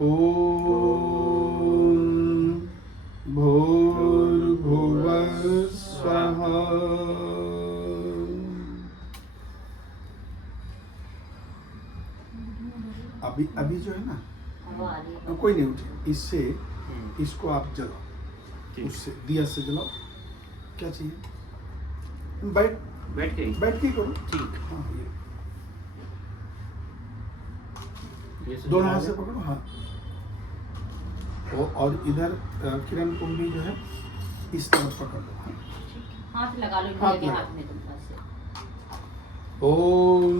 ॐ भूर्भुवः स्वः। अभी जो है ना, कोई नहीं उठे, इससे इसको आप जलाओ, उससे दिया से जलाओ। क्या चाहिए? बैठ के करो। ठीक। हाँ, ये दोनों हाथ से पकड़ो। हाँ, और इधर किरण कुंभी जो है इस तरफ पकड़ लो। हाथ लगा लो हाथ में तुम से। ओम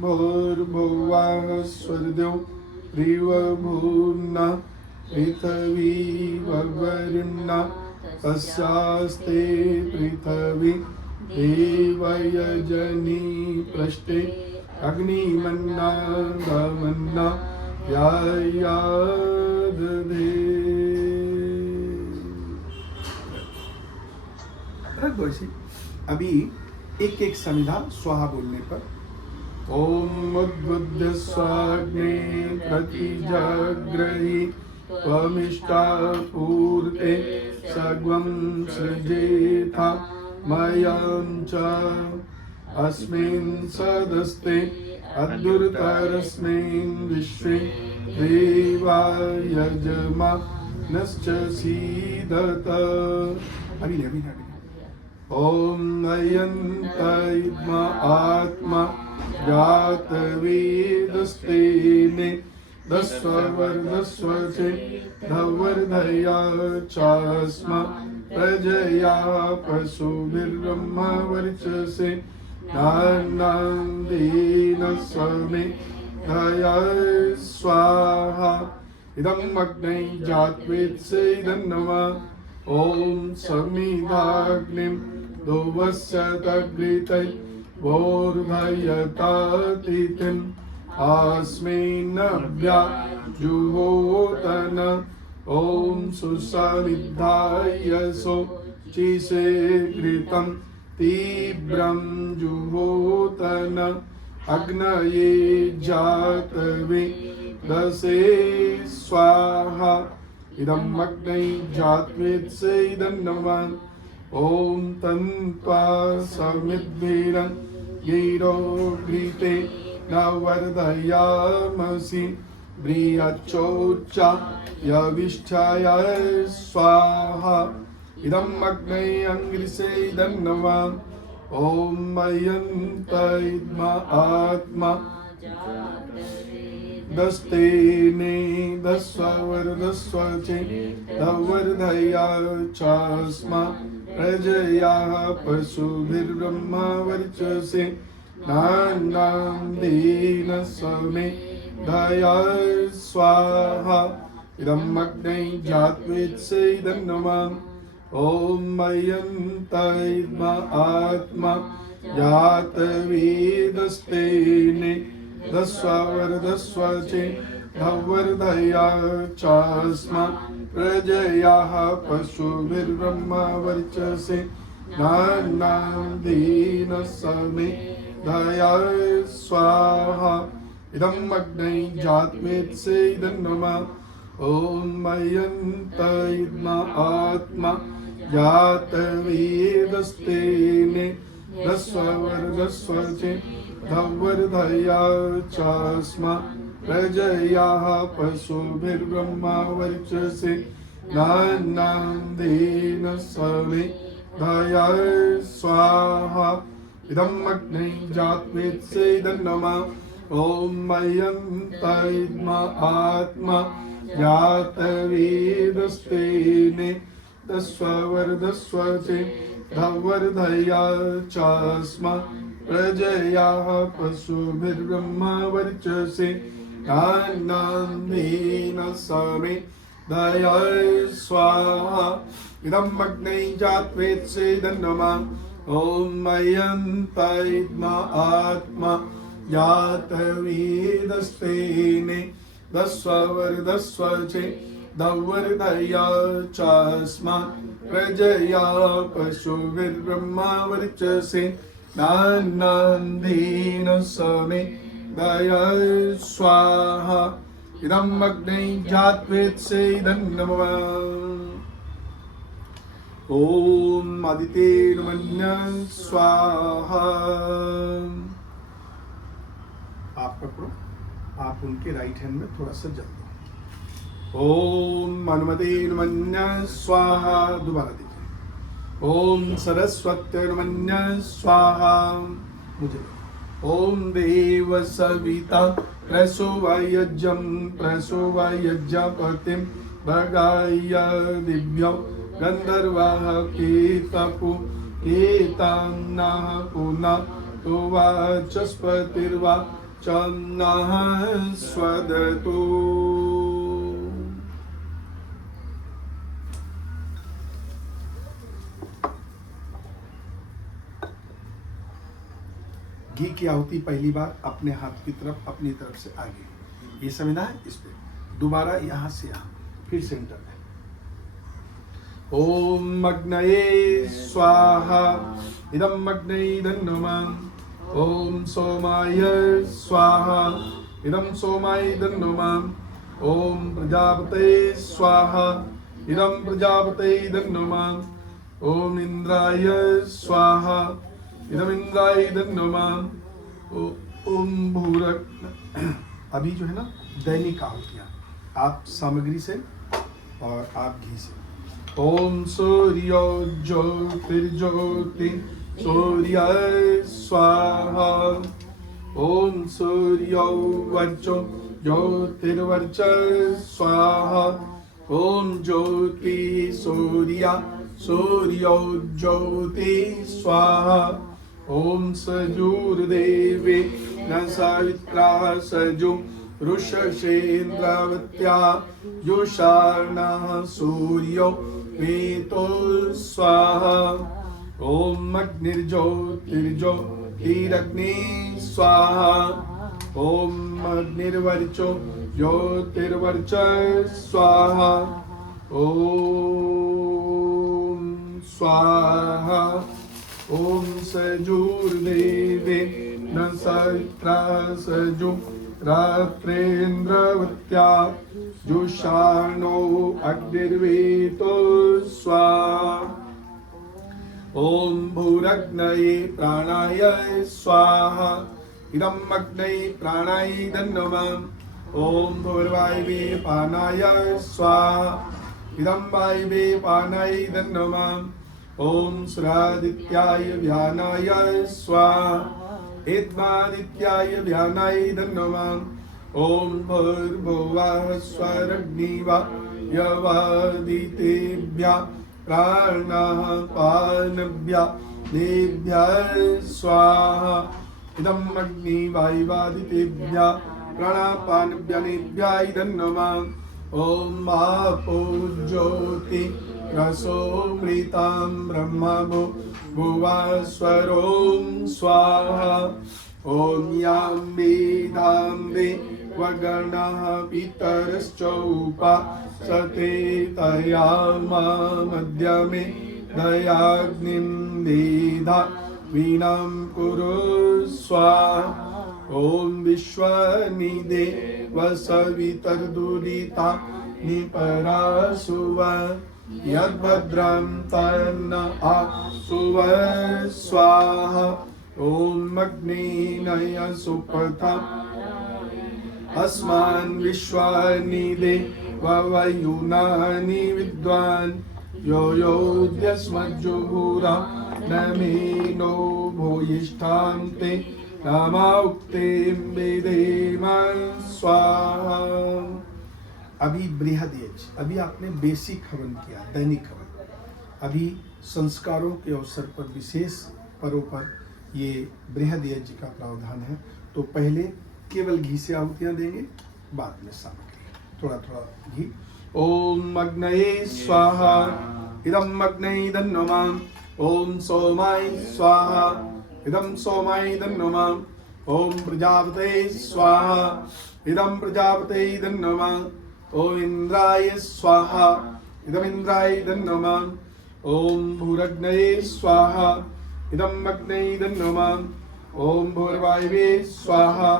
भूर्भुवः स्वः भूर्भुवः पृथिवी वरुणः तस्यास्ते पृथिवी देवयजनी पृष्ठे अग्निमन्ना गमन्ना यायादधे। रख दो इसे। अभी एक एक समिधा स्वाहा बोलने पर ओम उद्बुद्ध स्वाग्ने प्रतिजाग्रही त्वमिष्टा पूर्ते सर्वं सृजेथा मयं च अस्मिन् सदस्ते अद्युतरस्मिन् विश्वे देवा यजमानश्च सीदत। अभी ओम अयन्तैत्म आत्मा जातवेदस्तेने दस्वर्धस्वचे धवर्धया चास्मा प्रजया पशुभिर्ब्रह्मवर्चसे नान्नान्देन स्वमे धया स्वाहा। इदम् अग्नै जात्वेत्से इदन्नमः। ओम समिधाग्निं दोवस्य तग्रितै वोर्धयतातिथिम् अस्मिन्नभ्या जुहोतन। ओम सुसमिद्धायसो चिसे घृतं तीव्रं जुहोतन। अग्नये जातवे दसे स्वाहा। इदम् अग्नै जात्वेत्से इदन्नमः। ओम तन्त्वा समिद्भिरं गिरो घृते न वर्धयामसि ब्रियच्चोच्चा यविष्ठाय स्वाहा। इदम् अग्नै अङ्घ्रिसे इदन्नमः। ओम अयन्तैत्म आत्मा दस्तेने दस्वर्धस्वचे धवर्धया चास्मा प्रजया पशुभिर्ब्रह्मवर्चसे नान्नान्देन स्वमे धया स्वाहा। इदम् अग्नै जात्वेत्से इदन्नमः। ओम अयन्तैत्म आत्मा जातवेदस्तेने दस्वर्धस्वचे धवर्धया चास्मा प्रजया पशुभिर्ब्रह्मवर्चसे नान्नान्देन स्वमे धया स्वाहा। इदम् अग्नै जात्वेत्से इदन्नमः। ओम अयन्तैत्म आत्मा जातवेदस्तेने दस्वर्धस्वचे धवर्धया चास्मा प्रजया पशुभिर्ब्रह्मवर्चसे नान्नान्देन स्वमे धया स्वाहा। इदम् अग्नै जात्वेत्से इदन्नमः। ओम अयन्तैत्म आत्मा जातवेदस्तेने दस्वर्धस्वचे धवर्धया चास्मा प्रजया पशुभिर्ब्रह्मवर्चसे नान्नान्देन स्वमे धया स्वाहा। इदम् अग्नै जात्वेत्से इदन्नमः। ओम अयन्तैत्म आत्मा जातवेदस्तेने दस्वर्धस्वचे धवर्धया चास्मा प्रजया पशुभिर्ब्रह्मवर्चसे नान्नान्देन स्वमे धया स्वाहा। इदम् अग्नै जात्वेत्से नमः। ओम आदित्येर्मन्य स्वाहा। आप पकड़ो, आप उनके राइट हैंड में थोड़ा सा जल दो। ओम अनुमतेर्मन्य स्वाहा। दोबारा दीजिए। ओम सरस्वत्यर्मन्य स्वाहा। मुझे ओम देव सविता प्रसोवयज्ञं प्रसोवयज्ञपतिं भगाय दिव्यो गंधर्वाः केतपु केतान्नाः पुनः तो वाचस्पतिर्वा चन्नाः स्वदतु। घी की आहुति पहली बार अपने हाथ की तरफ, अपनी तरफ से आगे, ये समझना है। इस पे दोबारा यहाँ से यहाँ, फिर सेंटर में। ओम अग्नये स्वाहा। इदम् अग्नये नमः। ओम सोमाय स्वाहा। इदं सोमाय नमः। ओम प्रजापतये स्वाहा। इदं प्रजापतये नमः। ओम इंद्राय स्वाहा। इदम् इंद्राय नमः। ओम भूरक। अभी जो है ना दैनिक आहुतियाँ, आप सामग्री से और आप घी से। ओम सूर्यो ज्योतिर्ज्योति सूर्याय स्वाहा। ओम सूर्यो वर्चो ज्योतिर्वर्च स्वाहा। ओम ज्योति सूर्या सूर्यो ज्योति स्वाहा। ओम सजूर्देवे न सावित्रा सजु वृषसेन्द्रावत्या युषाणः सूर्यो वेतो स्वाहा। ओम अग्निर्ज्योतिर्ज्योतिरग्नि स्वाहा। ओम अग्निर्वर्चो ज्योतिर्वर्च स्वाहा। ओम स्वाहा। ओम सजूर्देवे न सावित्रा सजु रात्रेन्द्रवत्या जुषाणो अग्निर्वेतो स्वाहा। ओम भूरग्नये प्राणाय स्वाहा। इदम् अग्नये प्राणाय नमः। ओम भूर्वायवे पानाय स्वाहा। इदं वायवे पानाय नमः। ओम सुरादित्याय व्यानाय स्वाहा। एत्मादित्याय व्यानाय नमः। ओम भूर्भुवः स्वरग्निवायवादितेभ्यः प्राणः पानभ्यः देभ्यः स्वाहा। इदम् अग्निवायवादितेभ्यः प्राणापानभ्यः नमः। ओम आपो ज्योति रसोमृतां ब्रह्म भुवस्वरों स्वाहा। ओम यां वेदां देवगणः पितरश्चोपासते तयामा मध्यमे दयाग्निं देधा वीणां कुरु स्वाहा। ओम विश्वनिदे वसवितर्दुरिता निपरासुव यद्भद्रं तन्न आसुव स्वाहा। ओम अग्निनय सुपथा अस्मान् विश्वानिदे वयुनानि विद्वान् यो योऽद्यस्मज्जुहुरा न मे नो भूयिष्ठान्ते नमोक्तिं वेदेम स्वाहा। अभी बृहद यज्ञ, अभी आपने बेसिक हवन किया, दैनिक हवन। अभी संस्कारों के अवसर पर, विशेष पर्वों पर ये बृहद यज्ञ का प्रावधान है। तो पहले केवल घी से आहुतियाँ देंगे, बाद में सामग्री, थोड़ा थोड़ा घी। ओम अग्नये स्वाहा। इदम् अग्नये नमः। ओम सोमाय स्वाहा। इदं सोमाय नमः। ओम प्रजापतये स्वाहा। इदं प्रजापतये नमः। ओम इंद्राय स्वाहा। इदम् इंद्राय नमः। ओम भूरग्नये स्वाहा। इदम् अग्नये नमः। ओम भूर्वायवे स्वाहा।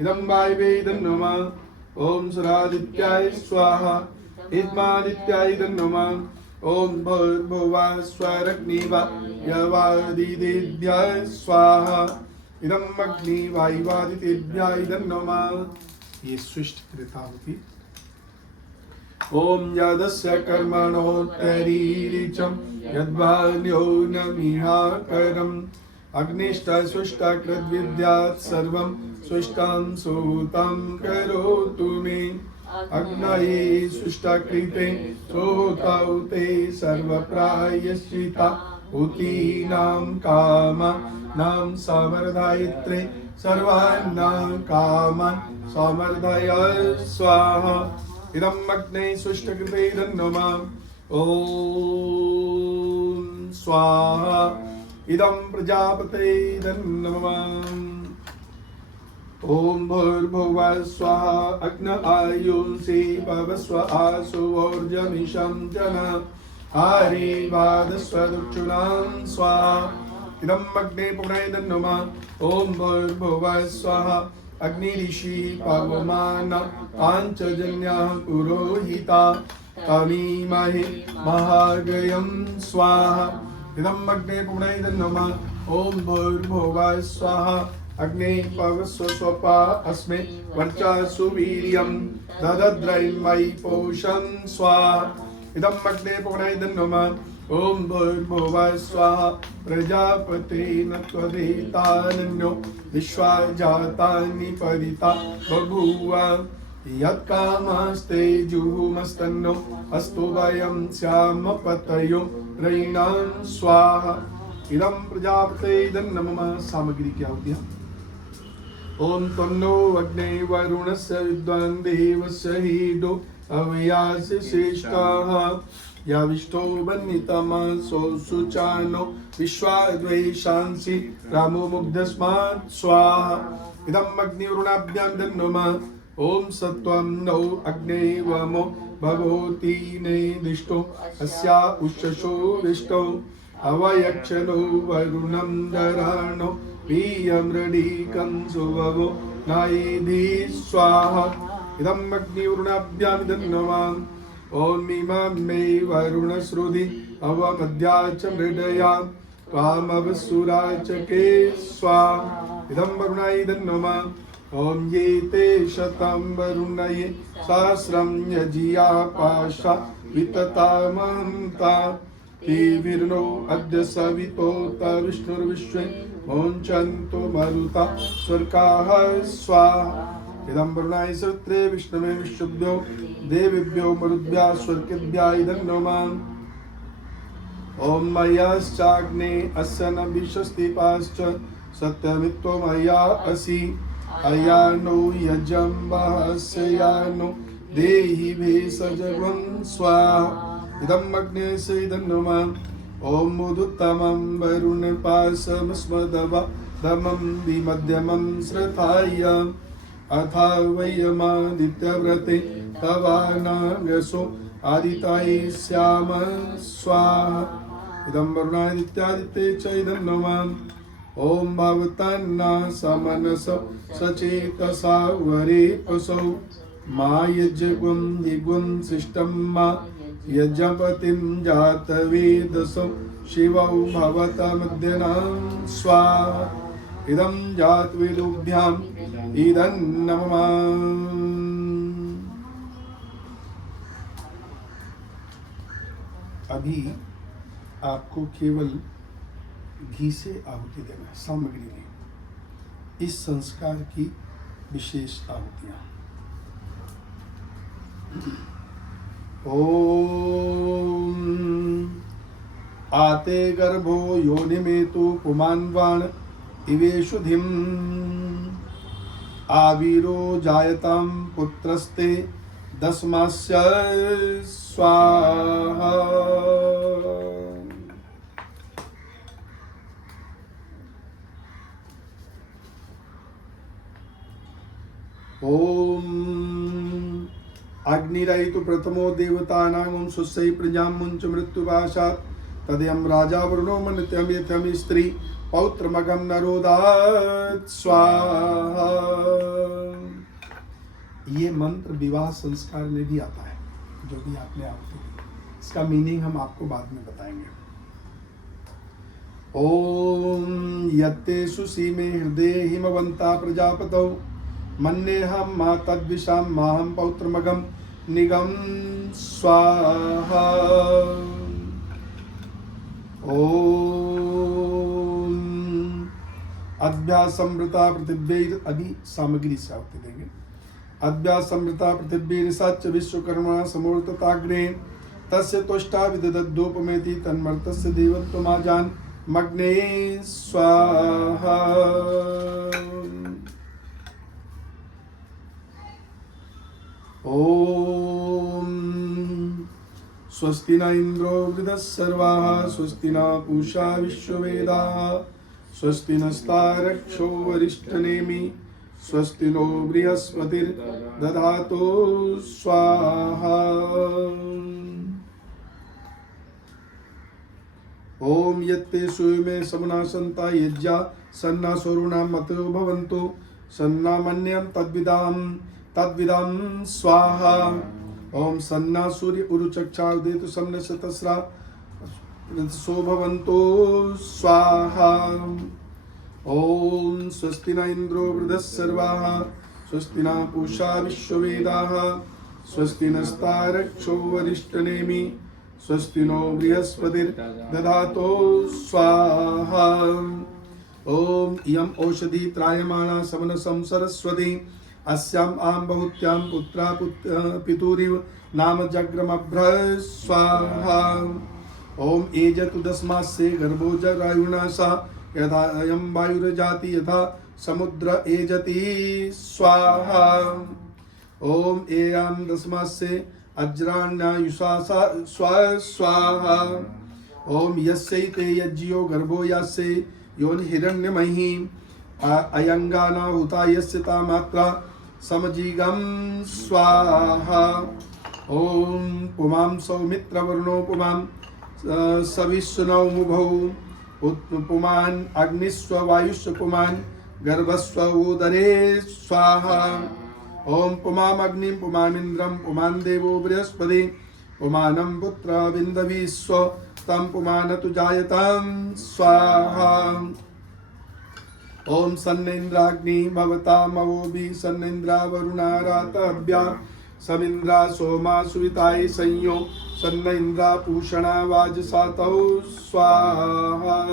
इदं वायवे नमः। ओम सरादित्याय स्वाहा इदमादित्याय नमः ओम भूर्भुवः स्वरग्निवादितेभ्यः स्वाहा इदम अग्निवायुवादितेभ्यः नमः। ये सृष्ट कृताहुति। ओम यदस्य कर्मणोत्तरीरिचं यद्वान्यो न मिहाकरम् अग्निष्टसृष्टकृद्विद्यात् सर्वं सृष्टं सूतं करोतु मे अग्नये सृष्टकृते सोतौ ते सर्वप्रायश्चिता ऊतीनां कामानां समर्दयित्रे सर्वानां कामान् समर्दय स्वाहा इदम् अग्ने सृष्टकृते नमः ओम स्वाहा इदं प्रजापते नमः ओम भूर्भुवः स्वाहा अग्न आयुंसि भवस्व आसु ऊर्जमिषं जना आरिवादस्वदक्षुणां स्वाहा इदं अग्ने पुनः नमः ओम भूर्भुवः स्वाहा अग्निऋषि पवमान पांचजन्यः पुरोहिता तमीमहे महागयं स्वाहा इदम् अग्ने पुनः नमः ओम भूर्भुवः स्वाहा अग्ने पवस्व स्वपा अस्मे वर्चसु वीर्यं ददद्रैर्मयि पोषं स्वाहा इदम् अग्ने पुनः नमः ओम भूर्भुवः स्वाहा प्रजापतेन त्वदेतानन्यो विश्वा जातानि परिता बभूव यत्कामस्ते जुहुमस्तन्नो अस्तु वयं स्याम पतयो रयिणां स्वाहा इदं प्रजापते नमः। सामग्री क्या होती है? ओम तन्नो अग्ने वरुणस्य विद्वान् देवस्य हीडो अव्यास श्रेष्ठः याविष्टो वह्नितमसो सुचानो विश्वाद्वैशांसि रामो मुग्धस्मात् स्वाहा इदम् अग्निवरुणाभ्यां नमः ओम सत्वं नौ अग्ने वमो भगवती निर्दिष्टो अस्या उषसो विष्टो अवयक्षनो वरुणं दराणो वीयमृडीकं सुववो नायेधि स्वाहा इदम् अग्निवरुणाभ्यां नमः ओम इमं मे वरुणश्रुधि अवमध्या च मृडया त्वामवसुरा च के स्वाहा इदं वरुणाय नमः ओम ये ते शतं वरुणये सहस्रं यजिया पाशा विततामन्ता ते विर्नो अद्य सवितोत विष्णुर्विश्वे मोञ्चन्तु मरुता स्वर्गाः स्वाहा इदं वरुणाय सवित्रे विष्णवे विश्वभ्यो देवेभ्यो मरुद्भ्यः स्वर्गेभ्यः इदं नमः ओम मयश्चाग्ने अस्य न विशस्तिपाश्च सत्यमित्त्वमया असि अयानो यजम्बहस्य यानो देहि भेषजगं स्वाहा इदम् अग्ने इदं नमः ओम मुदुत्तमं वरुणपाशमस्मदवदमं विमध्यमं श्रद्धाय अथा वयमादित्यव्रते तवानागसो आदिताय श्याम स्वाहा इदं वरुणादित्यादित्ये च इदं नमः ओम भवतन्ना समनस सचेतसा वरे पशौ मा यज्ञं दिग्वं शिष्टं मा यज्ञपतिं जातवेदसौ शिवौ भवतमद्यनां स्वाहा इदं जातवेदोभ्याम् इदं नमः। अभी आपको केवल घी से आहुति देना है, सामग्री नहीं। इस संस्कार की विशेष आहुतियां। ओम आते गर्भो योनिमेतु पुमान्वाण इवेशुधिम आवीरो जायतां पुत्रस्ते दस्मास्य स्वाहा ओम अग्निरयितु प्रथमो देवतानां सुस्यै प्रजां मुञ्च मृत्युवाशात् तदयं राजा वरुणो मन्यत्यं यत्यं स्त्री पौत्रमगं नरोदात् स्वाहा ये मंत्र विवाह संस्कार में भी आता है, जो भी आपने आहुति दी। इसका मीनिंग हम आपको बाद में बताएंगे। ओम यत्ते सुसीमे हृदय हिमवंता प्रजापतौ मन्येहम मा तद्विषाम माहम पौत्रमगम निगम स्वाहा। ओम अभ्यासमृता पृथिव्यै, अभी सामग्री से आहुति देंगे। अभ्यासमृता पृथिव्यै सच विश्वकर्मा समूर्तताग्रे तस्य तुष्टा विदधोपमेति तन्मर्तस्य देवत्वमाजान मग्ने स्वाहा। ओम स्वस्ति न इंद्रो वृद्धस्सर्वाः स्वस्ति न पूषा विश्ववेदाः स्वस्ति नस्तारक्षो वरिष्ठनेमि स्वस्ति नो बृहस्पतिर्दधातु स्वाहा। ओम यत्ते सूयमे समना सन्ता यज्ञा सन्ना सोरुणां मतो भवन्तु सन्ना मन्यं तद्विदां स्वाहा। ओम सन्ना सूर्य उरुचक्षा उदेतु समनशतस्रा सो भवन्तु स्वाहा। ओम स्वस्ति न इंद्रो वृद्धस्सर्वाः स्वस्ति न पूषा विश्ववेदाः स्वस्ति नस्तारक्षो वरिष्ठनेमि स्वस्ति नो बृहस्पतिर्दधातु स्वाहा। ओम इयम् औषधि त्रायमाणा समनसं सरस्वती अस्याम् आं बहुत्यां पुत्रा पितुरिव नाम जग्रमभ्र स्वाहा। ओम एजतु दस्मास्य गर्भो जरायुणा सा यथा अयं वायुर्जाति यथा समुद्र एजति स्वाहा। ओम एयां दस्मास्य अज्राण्यायुषा स्वाहा। ओम यस्यैते यज्ञो गर्भो यास्य योनि हिरण्यमयी अयंगाना हुता यस्य ता मात्रा समजीगम स्वाहा। ओम पुमां सौमित्रवर्णो पुमां सविष्णौ मुभौ पुमान् अग्निस्व वायुष्व पुमान् गर्भस्व उदरे स्वाहा। ओम पुमाम् अग्निं पुमामिन्द्रं पुमान् देवो बृहस्पति पुमानं पुत्र विन्दवीस्व तं पुमानतु जायतां स्वाहा। ओम सन्नेन्द्राग्नि भवतामवोभि सन्नेन्द्रा वरुणा रातभ्या समिन्द्रा सोमा सुविताय संयो सन्न इंद्रा पूषणा वाजसातौ स्वाहा।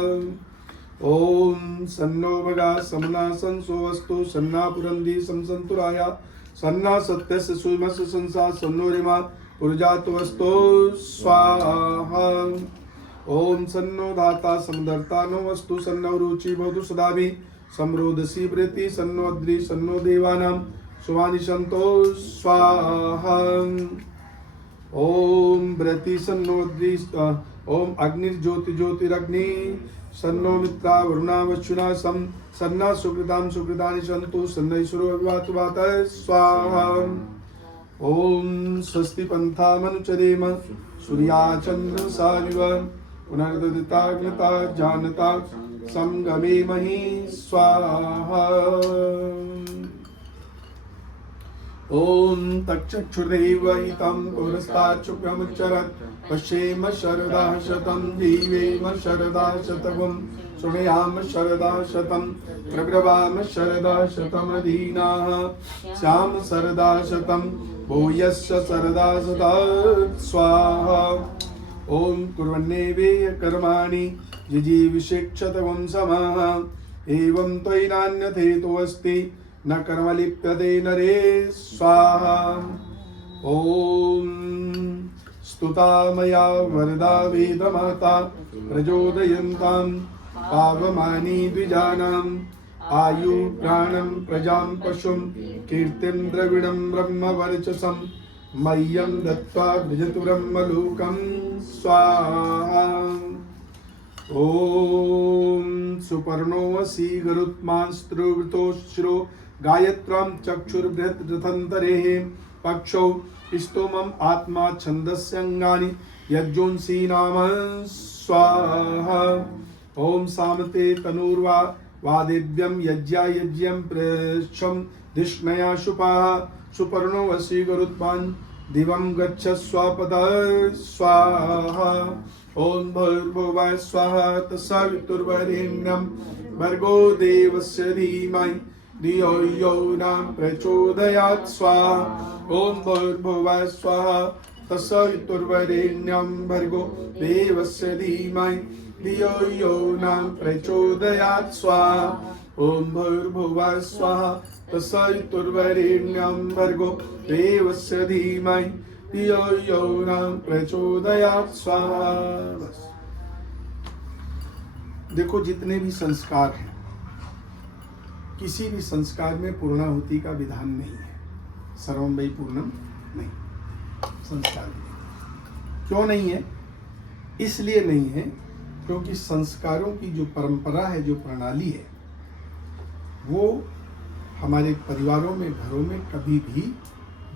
ओम सन्नो भगा समना संसो वस्तु सन्ना पुरंदी समसंतुराया सन्ना सत्यस्य सुमस्य संसा सन्नो रिमा पुरजातु वस्तु स्वाहा। ओम सन्नो धाता समदर्ता नो वस्तु सन्नो रुचि भवतु सदाभि समरोदसी प्रीति सन्नो अद्रि सन्नो देवानां सुवानि सन्तो स्वाहा। ओम ब्रति सन्नो अद्रि ओम अग्निर्ज्योति ज्योतिरग्नि सन्नो मित्रा वरुणा वक्षुणा सन्ना सुकृतां सुकृतानि सन्तु सन्नैश्वरो विवातु वात स्वाहा। ओम स्वस्ति पन्थामनुचरेम सूर्या चन्द्र साविव पुनर्ददिताग्निता जानता संगमे महि स्वाहा। ओम तक्षुर्देवहितं पुरस्ताच्छुक्रमुच्चरत् पश्येम शरदा शतं जीवेम शरदा शतकं शृणुयाम शरदा शतं प्रब्रवाम शरदा शतमधीनाः स्याम शरदा शतं भूयश्च शरदा शता स्वाहा। ओम कुर्वन्नेवेह कर्माणि जिजीविषेक्षतवं समाः एवं त्वयि नान्यथेतोऽस्ति न कर्म लिप्यते नरे स्वाहा। ओम स्तुता मया वरदा वेदमाता प्रचोदयन्तां पावमानी द्विजानाम् आयु प्राणं प्रजां पशुं कीर्तिं द्रविणं ब्रह्मवर्चसं मह्यं दत्त्वा भजतु ब्रह्मलोकं स्वाहा। ओम सुपर्णोऽसि गरुत्मांस्त्रुवृतोश्रो गायत्रां चक्षुर्बृहद्रथन्तरेः पक्षौ स्तोमम् आत्मा छन्दस्यङ्गानि यज्ञोंसि नाम स्वाहा। ओम सामते तनूर्वा वादिव्यं यज्ञा यज्ञं प्रेक्षं धिष्णया शुपाः सुपर्णो वसी गरुत्पान् दिवं गच्छ स्वपद स्वाहा ओम भूर्भुवः स्वः तत्सवितुर्वरेण्यं भर्गो देवस्य धीमहि धियो यो न प्रचोदयात् स्वाहा ओम भूर्भुवः स्वः तत्सवितुर्वरेण्यं भर्गो देवस्य धीमहि धियो यो न प्रचोदयात् स्वाहा ओम भूर्भुवः स्वः तत्सवितुर्वरेण्यं भर्गो देवस्य धीमहि धियो यो न प्रचोदयात् स्वाहा। बस देखो, जितने भी संस्कार हैं, किसी भी संस्कार में पूर्णाहुति का विधान नहीं है। सर्वं वै पूर्णम नहीं, संस्कार नहीं। क्यों नहीं है? इसलिए नहीं है क्योंकि संस्कारों की जो परंपरा है, जो प्रणाली है, वो हमारे परिवारों में, घरों में कभी भी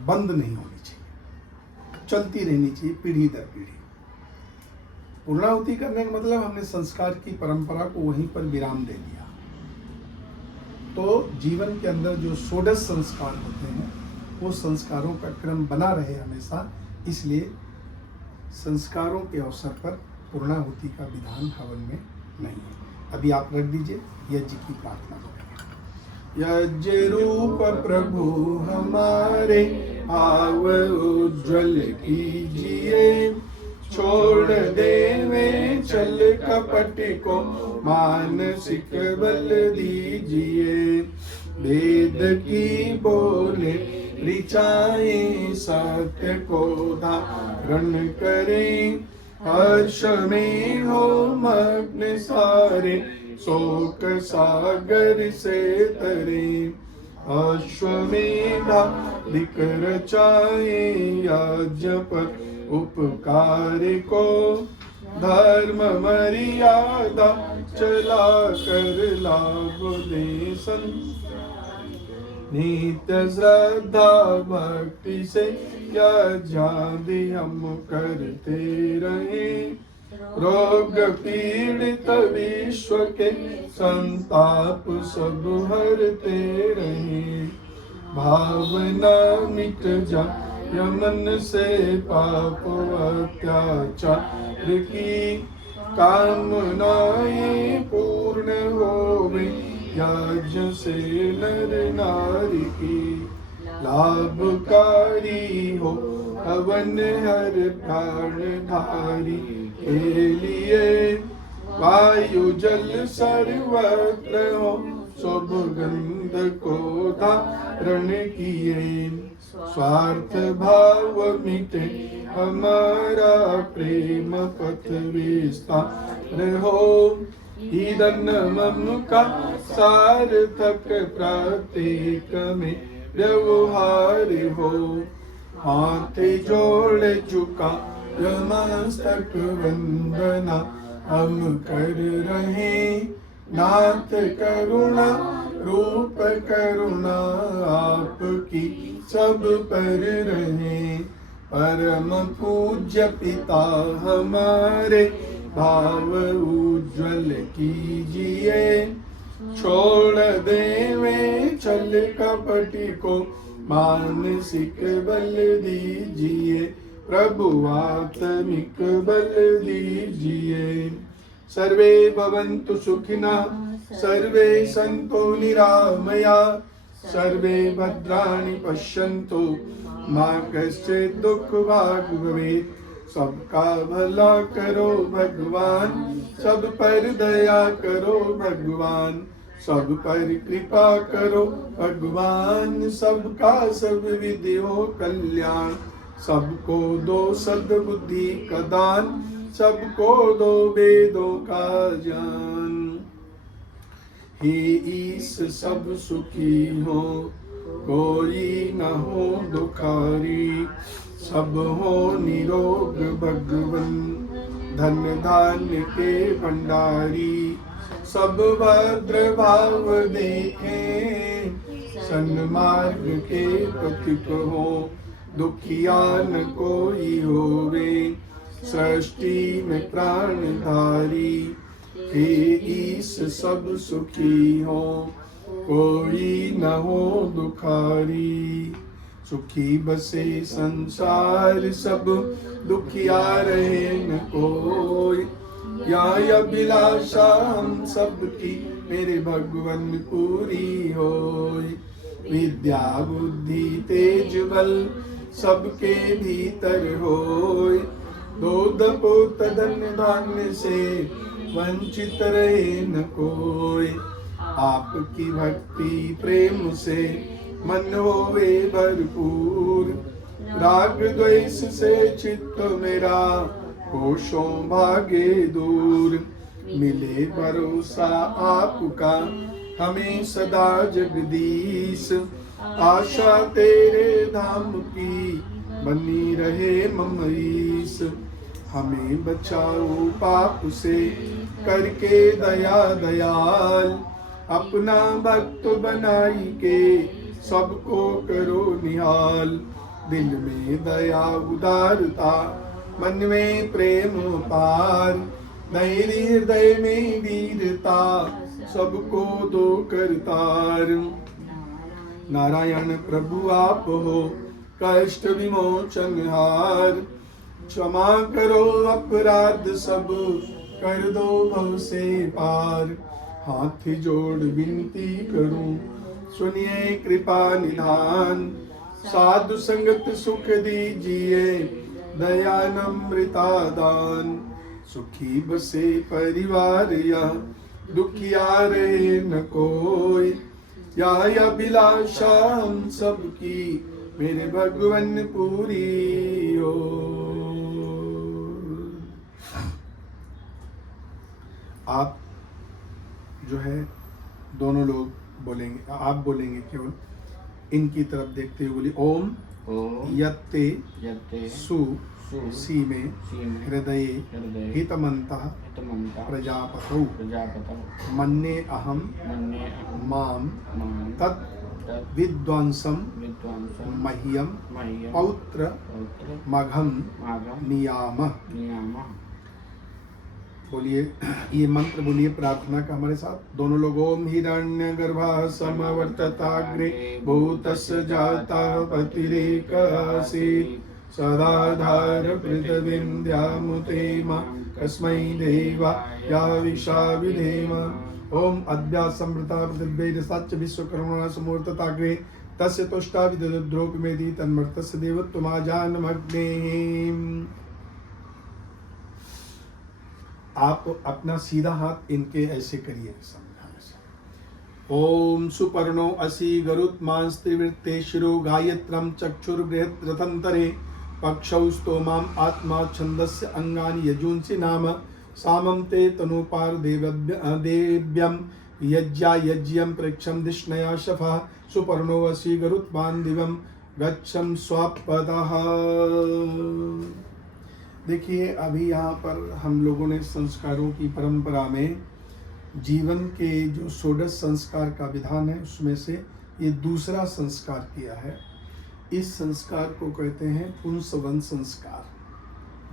बंद नहीं होनी चाहिए, चलती रहनी चाहिए पीढ़ी दर पीढ़ी। पूर्णाहुति करने का मतलब हमने संस्कार की परंपरा को वहीं पर विराम दे दिया। तो जीवन के अंदर जो षोडश संस्कार होते हैं, वो संस्कारों का क्रम बना रहे हमेशा, इसलिए संस्कारों के अवसर पर पूर्णाहुति का विधान हवन में नहीं है। अभी आप रख दीजिए, यज्ञ की प्रार्थना करेंगे। यज्ञ रूप प्रभु हमारे भाव उज्ज्वल कीजिए, छोड़ देवे चल कपट को मानसिक बल दीजिए। वेद की बोले ऋचाएं सत्य को धारण करें, हर्ष में हो मग्न सारे शोक सागर से तरे। अश्वमेधा दिकर चाहे यज्ञ पर उपकार को, धर्म मर्यादा चला कर लाभ दे नित्य श्रद्धा भक्ति से यज्ञ भी हम करते रहे। रोग पीड़ित विश्व के संताप सब हरते रहे। भावना मिट जाए मन से पाप अत्याचार की, कामनाएं पूर्ण होवे यज्ञ से नर नारी की। लाभकारी हो हवन हर प्राणधारी के लिए, वायु जल सर्वत्र हो शुभ गंध को धारण किए। स्वार्थ भाव मिटे हमारा प्रेम पथ विस्तार हो, ईदन मम का सार्थक प्रत्येक में व्यवहार हो। हाथ जोड़ झुका मस्तक वंदना हम कर रहे, नाथ करुणा रूप करुणा आपकी सब पर रहे। परम पूज्य पिता हमारे भाव उज्ज्वल कीजिए, छोड़ देवे छल कपटी को मानसिक बल दीजिए। प्रभु आत्मिक बल दीजिए। सर्वे भवन्तु सुखिनः, सर्वे सन्तु निरामया, सर्वे भद्राणि पश्यन्तु मा कश्चित् दुःख भाग् भवेत्। सबका भला करो भगवान, सब पर दया करो भगवान, सब पर कृपा करो भगवान। सबका सब विधि हो कल्याण, सबको दो सद्बुद्धि का दान, सबको दो वेदों का ज्ञान। हे ईश सब सुखी हो, कोई न हो दुखारी, सब हो निरोग भगवन। धन धान्य के भंडारी, सब भद्र भाव देखें। सन्मार्ग के पथिक हो, दुखिया न कोई होवे। सृष्टि में प्राणधारी, हे ईश सब सुखी हो, कोई न हो दुखारी। सुखी बसे संसार सब, दुखिया रहे न कोई। या अभिलाषा हम सबकी, मेरे भगवन पूरी होय। विद्या बुद्धि तेज बल, सबके भीतर होय। दूध पुत्र धन धान्य से, वंचित रहे न कोई। आपकी भक्ति प्रेम से, मन होवे भरपूर। राग द्वेष से चित्त मेरा, कोशों भागे दूर। मिले भरोसा आपका, हमें सदा जगदीश। आशा तेरे धाम की, बनी रहे ममईस। हमें बचाओ पाप से, करके दया दयाल। अपना भक्त बनाई के, सबको करो निहाल। दिल में दया उदारता, मन में प्रेम पार। धैर्य हृदय में वीरता, सबको दो करतार। नारायण प्रभु आप हो, कष्ट विमोचन हार। क्षमा करो अपराध सब, कर दो भव से पार। हाथ जोड़ विनती करूं, सुनिए कृपा निधान। साधु संगत सुख दीजिए, दया नम्रता दान। सुखी बसे परिवार या, दुखिया रहे न कोई। या अभिलाषा हम सबकी, मेरे भगवन पूरी हो। आप जो है दोनों लोग बोलेंगे, आप बोलेंगे केवल, इनकी तरफ देखते हुए बोलिए ओम यत्ते सु सीमे हृदये हितमन्तः प्रजापतौ मन्ये अहम माम तत् विद्वांसम मह्यम पौत्र मघम नियामः। बोलिए ये मंत्र, बोलिए प्रार्थना का हमारे साथ दोनों लोग। ओम हिरण्यगर्भः समवर्तताग्रे, भूतस्य जाता पतिरेक आसीत्। सदाधार पृथ्वीन्द्यामुते मां, कस्मै देवाय विधेम। ओम अद्यासमृता पृथिव्यैरसाच्च विश्वकर्मणा समवर्तताग्रे, तस्य तुष्टा विदद्रोपमेधि तन्मर्तस्य देवत्वमाजानमग्नेः। आप अपना सीधा हाथ इनके ऐसे करिए समझाने से। ओम सुपर्णो असि गरुत्मांस्त्रिवृत्ते शिरो, गायत्रम चक्षुर्बृहत् रथंतरे। पक्षौ स्तोमाम आत्मा छंदस्य अंगानि यजुंसि नाम। सामं ते तनुपार देव्यम, यज्ञा यज्ञम प्रेक्षम दिष्णया शफः। सुपर्णो असि गरुत्मान् दिवं, गच्छं स्वापदः। देखिए अभी यहाँ पर हम लोगों ने संस्कारों की परंपरा में जीवन के जो षोडश संस्कार का विधान है, उसमें से ये दूसरा संस्कार किया है। इस संस्कार को कहते हैं पुंसवन संस्कार,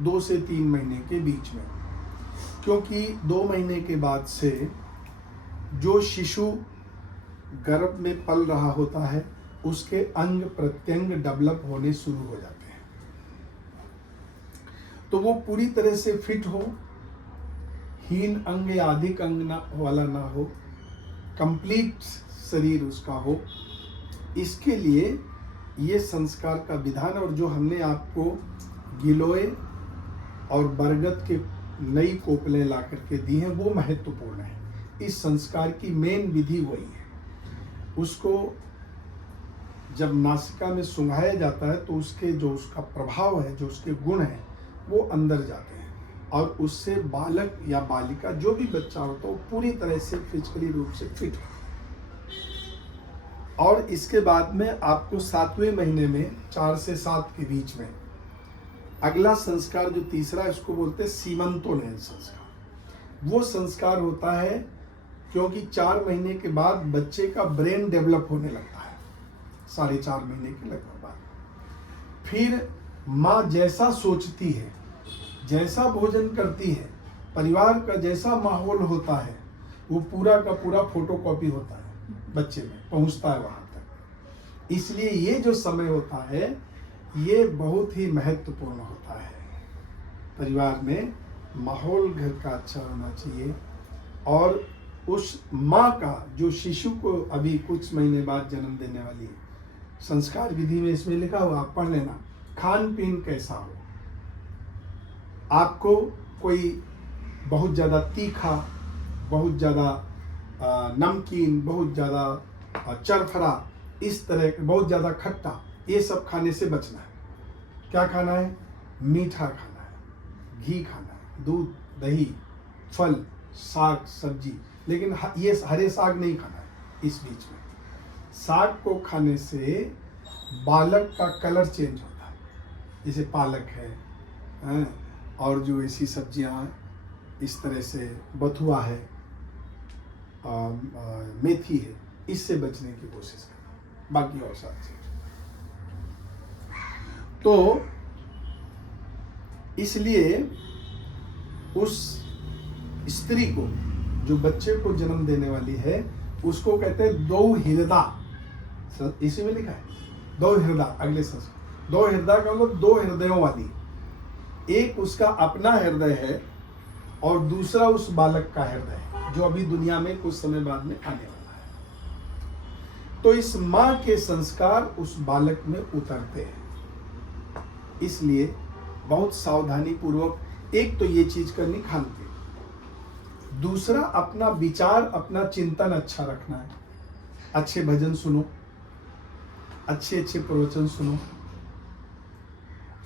2 से 3 महीने के बीच में। क्योंकि 2 महीने के बाद से जो शिशु गर्भ में पल रहा होता है, उसके अंग प्रत्यंग डेवलप होने शुरू हो जाते हैं। तो वो पूरी तरह से फिट हो, हीन अंग या अधिक अंग वाला ना हो, कंप्लीट शरीर उसका हो। इसके लिए ये संस्कार का विधान, और जो हमने आपको गिलोय और बरगद के नई कोपलें ला करके दी हैं, वो महत्वपूर्ण है। इस संस्कार की मेन विधि वही है। उसको जब नासिका में सुंघाया जाता है तो उसके जो उसका प्रभाव है, जो उसके गुण हैं, वो अंदर जाते हैं और उससे बालक या बालिका जो भी बच्चा होता है वो पूरी तरह से फिजिकली रूप से फिट हो। और इसके बाद में आपको 7वें महीने में 4 से 7 के बीच में अगला संस्कार जो तीसरा, इसको बोलते हैं सीमंतोनयन संस्कार। वो संस्कार होता है क्योंकि 4 महीने के बाद बच्चे का ब्रेन डेवलप होने लगता है, 4.5 महीने के लगभग बाद। फिर माँ जैसा सोचती है, जैसा भोजन करती है, परिवार का जैसा माहौल होता है, वो पूरा का पूरा फोटोकॉपी होता है। बच्चे में पहुंचता है वहां तक। इसलिए ये जो समय होता है ये बहुत ही महत्वपूर्ण होता है। परिवार में माहौल घर का अच्छा होना चाहिए, और उस माँ का जो शिशु को अभी कुछ महीने बाद जन्म देने वाली है, संस्कार विधि में इसमें लिखा हुआ, आप पढ़ लेना, खान पीन कैसा हो। आपको कोई बहुत ज़्यादा तीखा, बहुत ज़्यादा नमकीन, बहुत ज़्यादा चरफरा, इस तरह के बहुत ज़्यादा खट्टा, ये सब खाने से बचना है। क्या खाना है? मीठा खाना है, घी खाना है, दूध, दही, फल, साग, सब्जी, लेकिन ये हरे साग नहीं खाना है। इस बीच में साग को खाने से बालक का कलर चेंज होता है, जैसे पालक है, और जो ऐसी सब्जियां इस तरह से बथुआ है, मेथी है, इससे बचने की कोशिश करना, बाकी और सब चीज। तो इसलिए उस स्त्री को, जो बच्चे को जन्म देने वाली है, उसको कहते हैं दो हृदय। इसी में लिखा है दो हृदय। अगले संस्कार, दो हृदय का मतलब दो हृदयों वाली। एक उसका अपना हृदय है और दूसरा उस बालक का हृदय है, जो अभी दुनिया में कुछ समय बाद में आने वाला है। तो इस माँ के संस्कार उस बालक में उतरते हैं। इसलिए बहुत सावधानी पूर्वक एक तो ये चीज करनी, खान पीन। दूसरा, अपना विचार, अपना चिंतन अच्छा रखना है। अच्छे भजन सुनो, अच्छे अच्छे प्रवचन सुनो,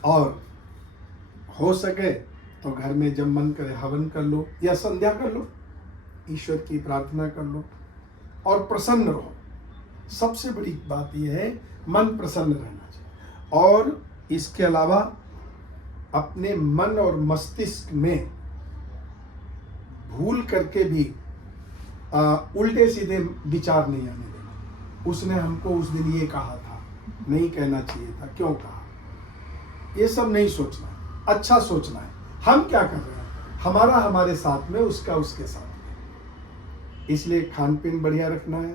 और हो सके तो घर में जब मन करे हवन कर लो या संध्या कर लो, ईश्वर की प्रार्थना कर लो और प्रसन्न रहो। सबसे बड़ी बात यह है, मन प्रसन्न रहना चाहिए। और इसके अलावा अपने मन और मस्तिष्क में भूल करके भी उल्टे सीधे विचार नहीं आने देना। उसने हमको उस दिन ये कहा था, नहीं कहना चाहिए था, क्यों कहा, ये सब नहीं सोचना है। अच्छा सोचना है, हम क्या कर रहे हैं, हमारा हमारे साथ में, उसका उसके साथ में। इसलिए खान पीन बढ़िया रखना है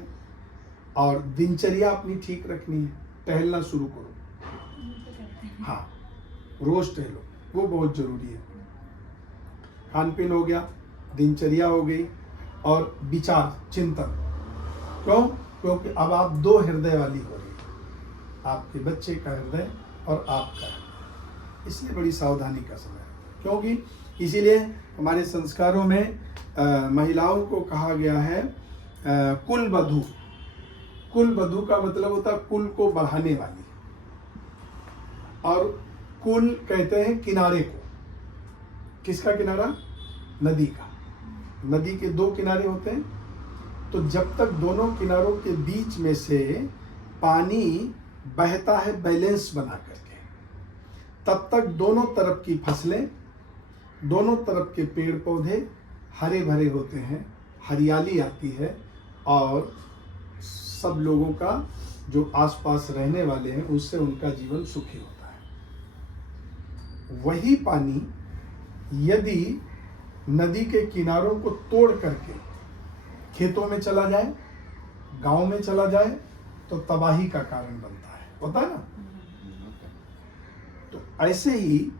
और दिनचर्या अपनी ठीक रखनी है। टहलना शुरू करो, हाँ, रोज टहलो, वो बहुत जरूरी है। खान पीन हो गया, दिनचर्या हो गई, और विचार, चिंतन। क्यों? क्योंकि अब आप दो हृदय वाली हो रही है, आपके बच्चे का हृदय और आपका हृदय। इसलिए बड़ी सावधानी का समय है, क्योंकि इसीलिए हमारे संस्कारों में महिलाओं को कहा गया है कुल वधू। कुल वधू का मतलब होता है कुल को बढ़ाने वाली, और कुल कहते हैं किनारे को। किसका किनारा? नदी का। नदी के दो किनारे होते हैं, तो जब तक दोनों किनारों के बीच में से पानी बहता है बैलेंस बना करके, तब तक दोनों तरफ की फसलें, दोनों तरफ के पेड़ पौधे हरे भरे होते हैं, हरियाली आती है, और सब लोगों का जो आसपास रहने वाले हैं उससे उनका जीवन सुखी होता है। वही पानी यदि नदी के किनारों को तोड़ करके खेतों में चला जाए, गांव में चला जाए, तो तबाही का कारण बनता है, होता है ना। तो ऐसे ही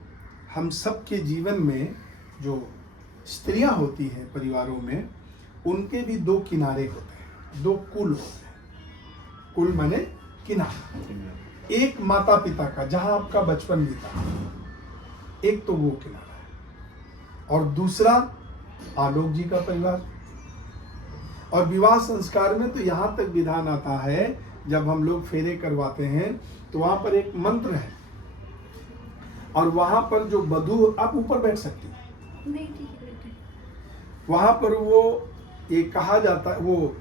हम सबके जीवन में जो स्त्रियां होती हैं परिवारों में, उनके भी दो किनारे होते हैं, दो कुल होते हैं। कुल माने किनारा। एक माता पिता का, जहां आपका बचपन बीता, एक तो वो किनारा है, और दूसरा आलोक जी का परिवार। और विवाह संस्कार में तो यहां तक विधान आता है, जब हम लोग फेरे करवाते हैं तो वहां पर एक मंत्र है, और वहां पर जो वधू, आप ऊपर बैठ सकती हैं, वहां पर वो ये कहा जाता है, वो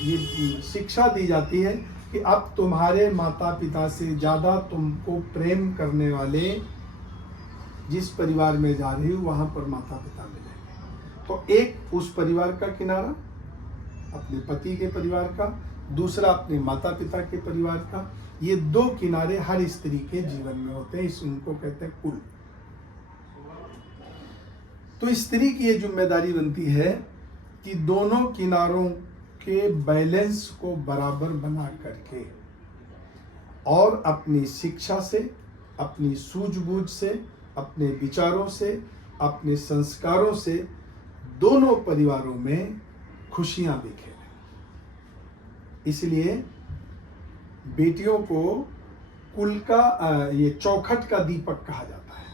ये शिक्षा दी जाती है कि अब तुम्हारे माता पिता से ज्यादा तुमको प्रेम करने वाले जिस परिवार में जा रही हो, वहां पर माता पिता मिलेंगे। तो एक उस परिवार का किनारा अपने पति के परिवार का, दूसरा अपने माता पिता के परिवार का। ये दो किनारे हर स्त्री के जीवन में होते हैं, इस उनको कहते हैं कुल। तो स्त्री की ये जिम्मेदारी बनती है कि दोनों किनारों के बैलेंस को बराबर बना करके और अपनी शिक्षा से, अपनी सूझबूझ से, अपने विचारों से, अपने संस्कारों से दोनों परिवारों में खुशियां बिखेरें। इसलिए बेटियों को कुल का ये चौखट का दीपक कहा जाता है।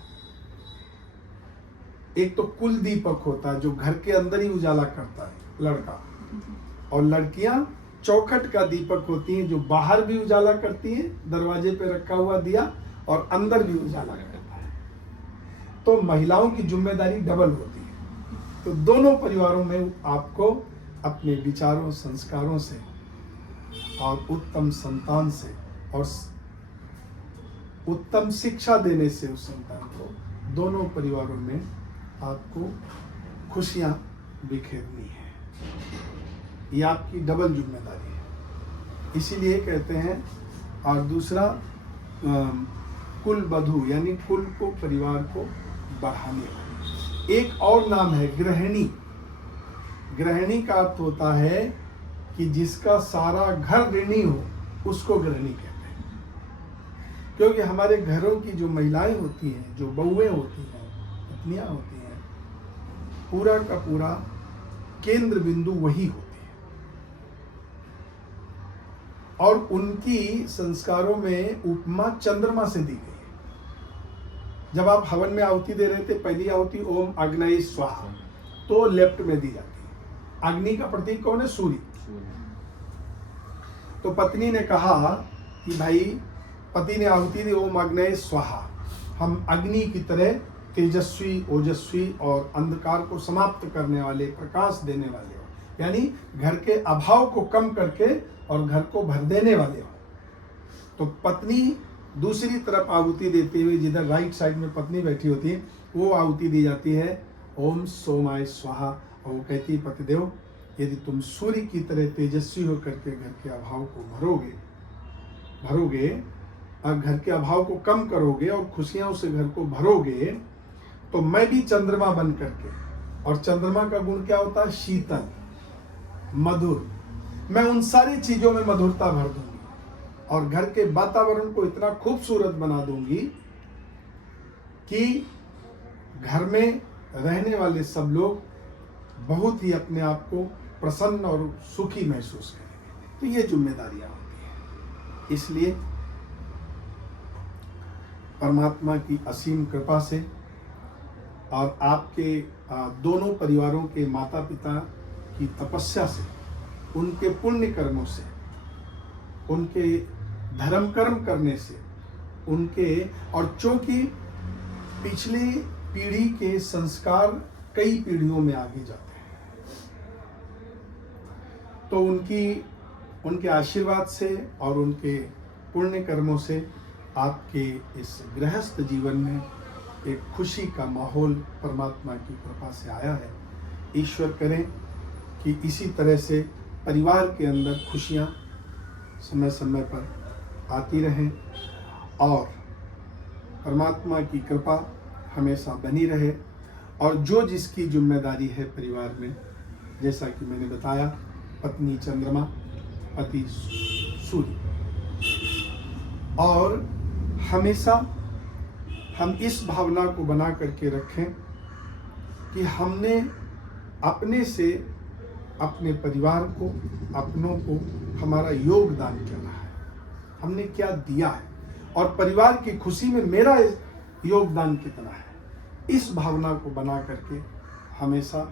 एक तो कुल दीपक होता है जो घर के अंदर ही उजाला करता है लड़का, और लड़कियां चौखट का दीपक होती हैं जो बाहर भी उजाला करती हैं, दरवाजे पे रखा हुआ दिया, और अंदर भी उजाला करता है। तो महिलाओं की जिम्मेदारी डबल होती है। तो दोनों परिवारों में आपको अपने विचारों, संस्कारों से और उत्तम संतान से और उत्तम शिक्षा देने से उस संतान को, दोनों परिवारों में आपको खुशियां बिखेरनी है। ये आपकी डबल जिम्मेदारी है। इसीलिए कहते हैं। और दूसरा कुल बधू, यानी कुल को, परिवार को बढ़ाने वाली। एक और नाम है गृहिणी। गृहिणी का अर्थ होता है कि जिसका सारा घर ऋणी हो, उसको गृहिणी कहते हैं। क्योंकि हमारे घरों की जो महिलाएं होती हैं, जो बहुएं होती हैं, पत्नियां होती हैं, पूरा का पूरा केंद्र बिंदु वही होती है। और उनकी संस्कारों में उपमा चंद्रमा से दी गई है। जब आप हवन में आहुति दे रहे थे, पहली आहुति ओम अग्नये स्वाहा, तो लेफ्ट में दी जाती है। अग्नि का प्रतीक कौन है? सूर्य। तो पत्नी ने कहा कि भाई, पति ने आहुति दी ओम अग्नये स्वाहा, हम अग्नि की तरह तेजस्वी, ओजस्वी और अंधकार को समाप्त करने वाले, प्रकाश देने वाले हो, यानी घर के अभाव को कम करके और घर को भर देने वाले हो। तो पत्नी दूसरी तरफ आहुति देते हुए, जिधर राइट साइड में पत्नी बैठी होती है, वो आहुति दी जाती है ओम सोमाय स्वाहा। और वो कहती है, पतिदेव, यदि तुम सूर्य की तरह तेजस्वी होकर के घर के अभाव को भरोगे और घर के अभाव को कम करोगे और खुशियां से घर को भरोगे, तो मैं भी चंद्रमा बन करके, और चंद्रमा का गुण क्या होता है? शीतल, मधुर। मैं उन सारी चीजों में मधुरता भर दूंगी और घर के वातावरण को इतना खूबसूरत बना दूंगी कि घर में रहने वाले सब लोग बहुत ही अपने आप को प्रसन्न और सुखी महसूस करेंगे। तो ये जिम्मेदारियां होती हैं। इसलिए परमात्मा की असीम कृपा से और आपके दोनों परिवारों के माता पिता की तपस्या से, उनके पुण्य कर्मों से, उनके धर्म कर्म करने से, उनके, और चूंकि पिछली पीढ़ी के संस्कार कई पीढ़ियों में आगे जाते हैं, तो उनके आशीर्वाद से और उनके पुण्य कर्मों से आपके इस गृहस्थ जीवन में एक खुशी का माहौल परमात्मा की कृपा से आया है। ईश्वर करें कि इसी तरह से परिवार के अंदर खुशियाँ समय समय पर आती रहें और परमात्मा की कृपा हमेशा बनी रहे। और जो जिसकी जिम्मेदारी है परिवार में, जैसा कि मैंने बताया, पत्नी चंद्रमा, पति सूर्य, और हमेशा हम इस भावना को बना करके रखें कि हमने अपने से अपने परिवार को, अपनों को हमारा योगदान क्या रहा है, हमने क्या दिया है, और परिवार की खुशी में मेरा योगदान कितना है। इस भावना को बना करके हमेशा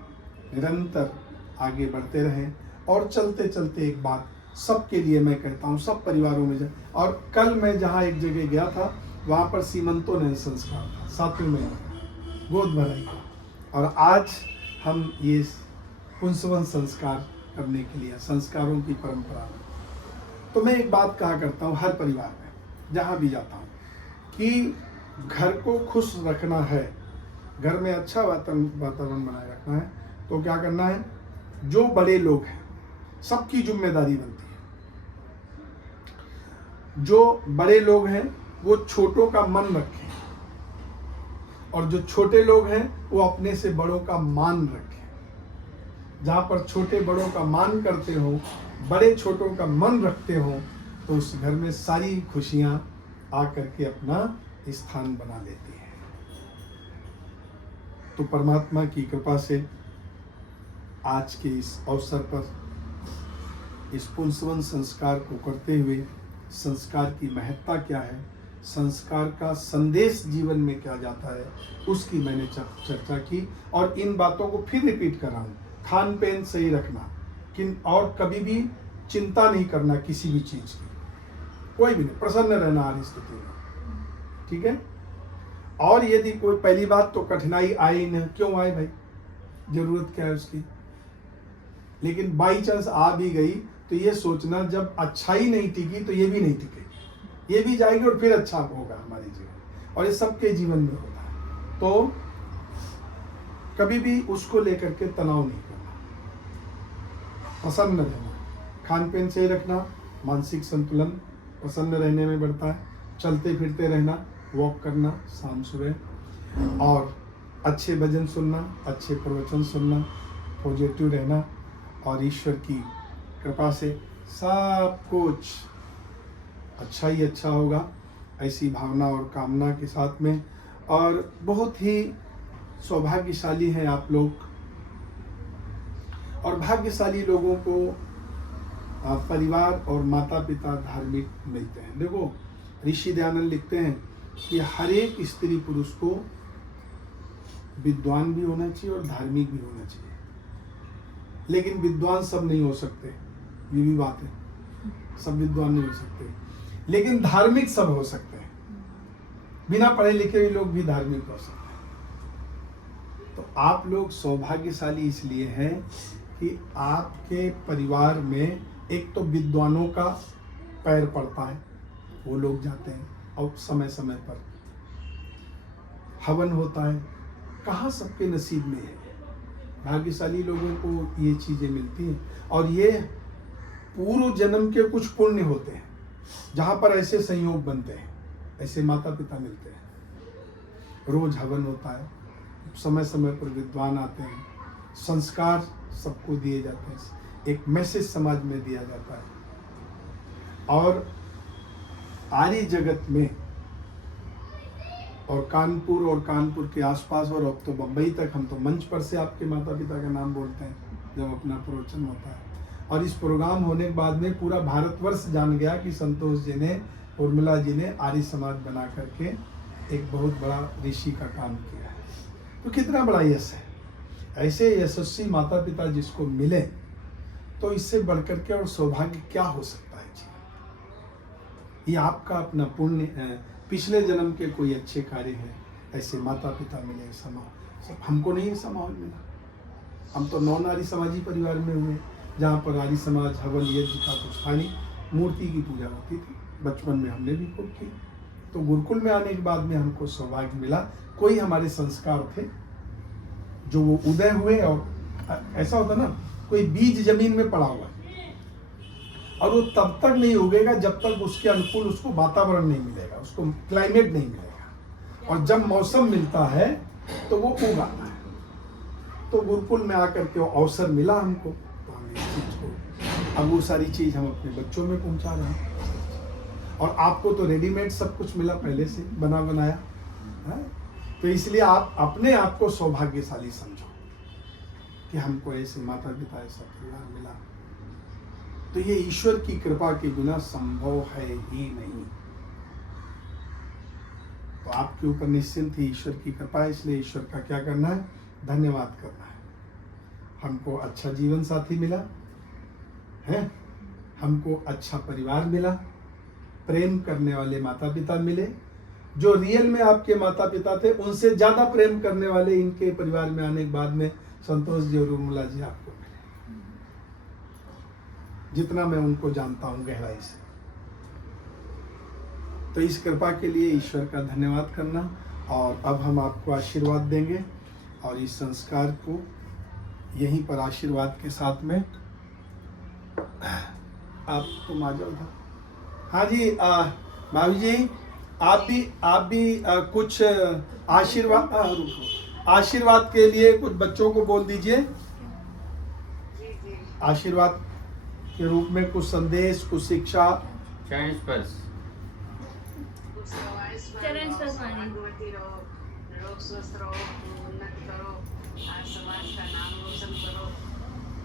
निरंतर आगे बढ़ते रहें। और चलते चलते एक बात सबके लिए मैं कहता हूँ, सब परिवारों में और कल मैं जहाँ एक जगह गया था, वहाँ पर सीमंतों संस्कार था, 7वें महीने गोद भराई का, और आज हम ये पुंसवन संस्कार करने के लिए, संस्कारों की परंपरा। तो मैं एक बात कहा करता हूँ हर परिवार में जहाँ भी जाता हूँ कि घर को खुश रखना है, घर में अच्छा वातावरण बनाए रखना है, तो क्या करना है? जो बड़े लोग हैं सबकी जिम्मेदारी बनती है। जो बड़े लोग हैं वो छोटों का मन रखें, और जो छोटे लोग हैं वो अपने से बड़ों का मान रखें। जहाँ पर छोटे बड़ों का मान करते हो, बड़े छोटों का मन रखते हो, तो उस घर में सारी खुशियाँ आकर के अपना स्थान बना लेती हैं। तो परमात्मा की कृपा से आज के इस अवसर पर इस पुंसवन संस्कार को करते हुए संस्कार की महत्ता क्या है, संस्कार का संदेश जीवन में क्या जाता है, उसकी मैंने चर्चा की। और इन बातों को फिर रिपीट कर रहा हूँ। खान पीन सही रखना, और कभी भी चिंता नहीं करना किसी भी चीज़ की, कोई भी नहीं, प्रसन्न रहना हर स्थिति में, ठीक है। और यदि कोई, पहली बात तो कठिनाई आई न, क्यों आए भाई, जरूरत क्या है उसकी। लेकिन बाई चांस आ भी गई तो ये सोचना जब अच्छाई नहीं टिकी तो ये भी नहीं टिकेगी, ये भी जाएगी और फिर अच्छा होगा हमारे जीवन, और ये सबके जीवन में होता है। तो कभी भी उसको लेकर के तनाव नहीं करना, प्रसन्न रहना, खान पीन सही रखना, मानसिक संतुलन प्रसन्न रहने में बढ़ता है, चलते फिरते रहना, वॉक करना शाम सुबह, और अच्छे भजन सुनना, अच्छे प्रवचन सुनना, पॉजिटिव रहना, और ईश्वर की कृपा से सब कुछ अच्छा ही अच्छा होगा, ऐसी भावना और कामना के साथ में। और बहुत ही सौभाग्यशाली हैं आप लोग, और भाग्यशाली लोगों को परिवार और माता पिता धार्मिक मिलते हैं। देखो ऋषि दयानंद लिखते हैं कि हर एक स्त्री पुरुष को विद्वान भी होना चाहिए और धार्मिक भी होना चाहिए, लेकिन विद्वान सब नहीं हो सकते, ये भी बात है, सब विद्वान नहीं हो सकते, लेकिन धार्मिक सब हो सकते हैं, बिना पढ़े लिखे भी लोग भी धार्मिक हो सकते हैं। तो आप लोग सौभाग्यशाली इसलिए हैं कि आपके परिवार में एक तो विद्वानों का पैर पड़ता है, वो लोग जाते हैं, और समय समय पर हवन होता है। कहाँ सबके नसीब में है, भाग्यशाली लोगों को ये चीज़ें मिलती हैं, और ये पूर्व जन्म के कुछ पुण्य होते हैं जहाँ पर ऐसे संयोग बनते हैं, ऐसे माता पिता मिलते हैं। रोज हवन होता है, समय समय पर विद्वान आते हैं, संस्कार सबको दिए जाते हैं, एक मैसेज समाज में दिया जाता है। और आर्य जगत में और कानपुर के आसपास, और अब तो बम्बई तक, हम तो मंच पर से आपके माता पिता का नाम बोलते हैं जब अपना प्रवचन होता है। और इस प्रोग्राम होने के बाद में पूरा भारतवर्ष जान गया कि संतोष जी ने, उर्मिला जी ने आर्य समाज बना करके एक बहुत बड़ा ऋषि का काम किया है। तो कितना बड़ा यश है, ऐसे यशस्वी माता पिता जिसको मिले, तो इससे बढ़कर के और सौभाग्य क्या हो सकता है जी। ये आपका अपना पुण्य है, पिछले जन्म के कोई अच्छे कार्य हैं, ऐसे माता पिता मिले, सब हमको नहीं ऐसा माहौल मिला। हम तो नॉन आर्य समाजी परिवार में हुए, जहाँ पर आर्य समाज हवन यज्ञ का कुछ था नहीं, मूर्ति की पूजा होती थी, बचपन में हमने भी खूब की। तो गुरुकुल में आने के बाद में हमको सौभाग्य मिला, कोई हमारे संस्कार थे जो वो उदय हुए। और ऐसा होता ना, कोई बीज जमीन में पड़ा हुआ और वो तब तक नहीं उगेगा जब तक उसके अनुकूल उसको वातावरण नहीं मिलेगा, उसको क्लाइमेट नहीं मिलेगा, और जब मौसम मिलता है तो वो उगाता है। तो गुरुकुल में आकर के अवसर मिला हमको, तो हम इस चीज़ को, अब वो सारी चीज़ हम अपने बच्चों में पहुंचा रहे हैं। और आपको तो रेडीमेड सब कुछ मिला पहले से बना बनाया है, तो इसलिए आप अपने आप को सौभाग्यशाली समझो कि हमको ऐसे माता पिता, ऐसा परिवार मिला। तो ये ईश्वर की कृपा के बिना संभव है ही नहीं। तो आपके ऊपर निश्चिंत ही ईश्वर की कृपा है, इसलिए ईश्वर का क्या करना है, धन्यवाद करना है। हमको अच्छा जीवन साथी मिला है, हमको अच्छा परिवार मिला, प्रेम करने वाले माता पिता मिले, जो रियल में आपके माता पिता थे उनसे ज्यादा प्रेम करने वाले इनके परिवार में आने के बाद में संतोष जी और उर्मिला जी आपको मिले, जितना मैं उनको जानता हूं गहराई से। तो इस कृपा के लिए ईश्वर का धन्यवाद करना। और अब हम आपको आशीर्वाद देंगे, और इस संस्कार को यहीं पर आशीर्वाद के साथ में आप तुम आ जाओ उधर। हाँ जी, भाभी जी आप भी कुछ आशीर्वाद के लिए कुछ बच्चों को बोल दीजिए। आशीर्वाद के रूप में कुछ संदेश, कुछ शिक्षा। चरण स्पर्श। चरण स्पर्श माने। भगवती रहो, लोग स्वस्थ रहो, उन्नति करो, आज समाज का नाम रोशन करो।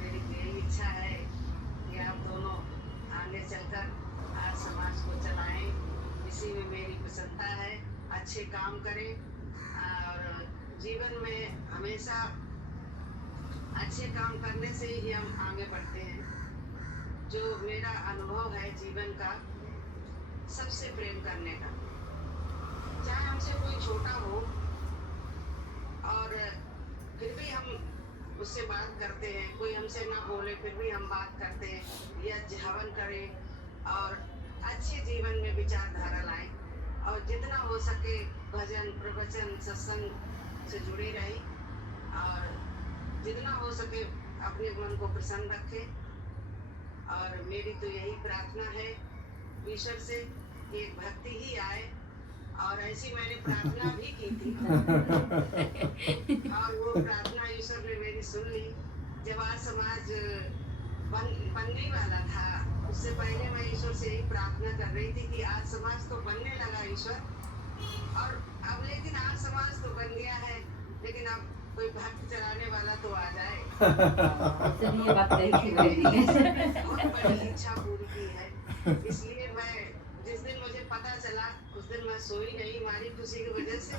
मेरी यही इच्छा है कि आप दोनों आगे चलकर आज समाज को चलाएं। इसी में मेरी प्रसन्नता है। अच्छे काम करें और जीवन में हमेशा अच्छे काम करने से ही हम आगे बढ़ते हैं। जो मेरा अनुभव है जीवन का, सबसे प्रेम करने का, चाहे हमसे कोई छोटा हो और फिर भी हम उससे बात करते हैं, कोई हमसे ना बोले फिर भी हम बात करते हैं या हवन करें और अच्छे जीवन में विचारधारा लाएं और जितना हो सके भजन, प्रवचन, सत्संग से जुड़े रहें और जितना हो सके अपने मन को प्रसन्न रखें। और मेरी तो यही प्रार्थना है ईश्वर से कि एक भक्ति ही आए और ऐसी मैंने प्रार्थना भी की थी और वो प्रार्थना ईश्वर ने मेरी सुन ली। जब आज समाज बनने वाला था, उससे पहले मैं ईश्वर से यही प्रार्थना कर रही थी कि आज समाज तो बनने लगा ईश्वर, और अब लेकिन आज समाज तो बन गया है, लेकिन अब कोई भक्त चलाने वाला तो आ जाए। ये बात कही थी। बहुत बड़ी इच्छा पूरी की है। इसलिए मैं जिस दिन मुझे पता चला उस दिन मैं सोई नहीं, हमारी खुशी की वजह से।